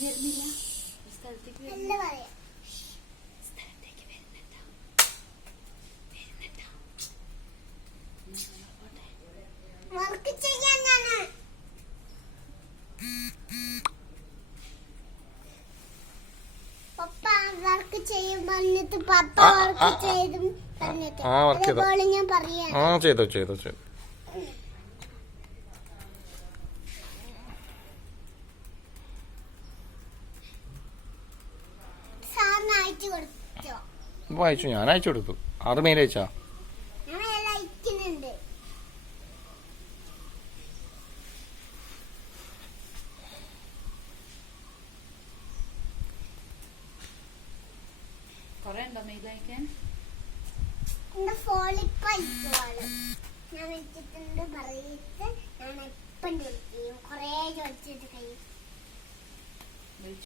വരുന്നില്ല സ്ഥലത്തേക്ക് വർക്ക് ചെയ്യാൻ പപ്പ വർക്ക് ചെയ്യും പറഞ്ഞിട്ട് പപ്പ വർക്ക് ചെയ്തും പറഞ്ഞിട്ട് അതേപോലെ ഞാൻ പറയാം. ചെയ്തോ ചെയ്തോ ചെയ്തോ. സാറിന് അയച്ചു കൊടുത്തോ? അയച്ചു, ഞാൻ അയച്ചു കൊടുത്തു. 6 മെയിൽ അയച്ചാ. ഞാൻ അയക്കുന്നുണ്ട്. കൊറേ ഉണ്ടോ മെയിൽ അയക്കാൻ? എന്റെ ഫോണിപ്പോ അയക്കുവാണ്. ഞാൻ വെച്ചിട്ടുണ്ട് പറയിട്ട് ഞാൻ എപ്പം ചോദിക്കും. കൊറേ ചോദിച്ചിട്ട് കഴിയും.